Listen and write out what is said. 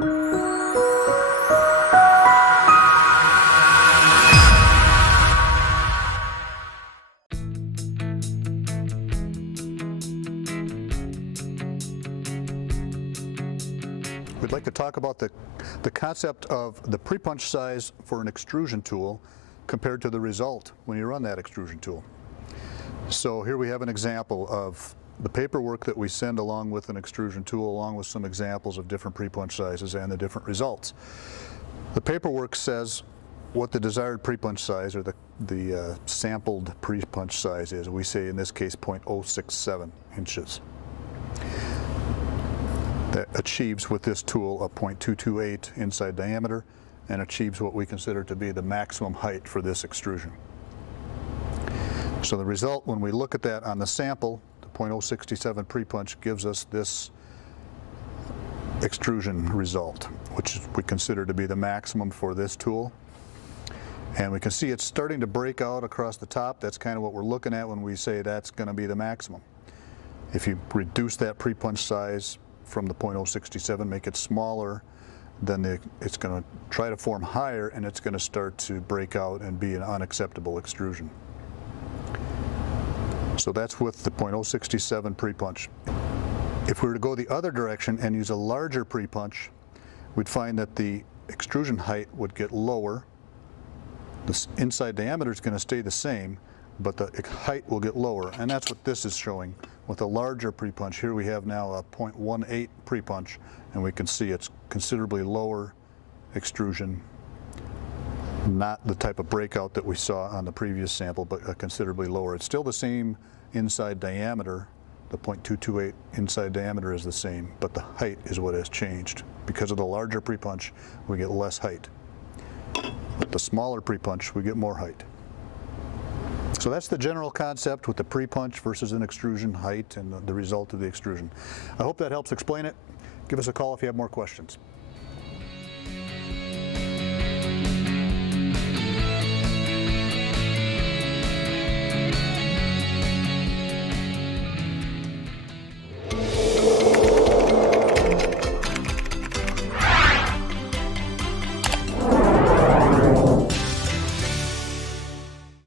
We'd like to talk about the concept of the pre-punch size for an extrusion tool compared to the result when you run that extrusion tool. So here we have an example of the paperwork that we send along with an extrusion tool, along with some examples of different pre-punch sizes and the different results. The paperwork says what the desired pre-punch size, or the sampled pre-punch size is. We say in this case 0.067 inches. That achieves with this tool a 0.228 inside diameter and achieves what we consider to be the maximum height for this extrusion. So the result, when we look at that on the sample, the 0.067 pre-punch gives us this extrusion result, which we consider to be the maximum for this tool. And we can see it's starting to break out across the top. That's kind of what we're looking at when we say that's going to be the maximum. If you reduce that pre-punch size from the 0.067, make it smaller, then it's going to try to form higher, and it's going to start to break out and be an unacceptable extrusion. So that's with the 0.067 pre-punch. If we were to go the other direction and use a larger pre-punch, we'd find that the extrusion height would get lower. The inside diameter is going to stay the same, but the height will get lower, and that's what this is showing. With a larger pre-punch, here we have now a 0.18 pre-punch, and we can see it's considerably lower extrusion, not the type of breakout that we saw on the previous sample, but considerably lower. It's still the same inside diameter. The 0.228 inside diameter is the same, but the height is what has changed. Because of the larger pre-punch, we get less height. With the smaller pre-punch, we get more height. So that's the general concept with the pre-punch versus an extrusion height and the result of the extrusion. I hope that helps explain it. Give us a call if you have more questions.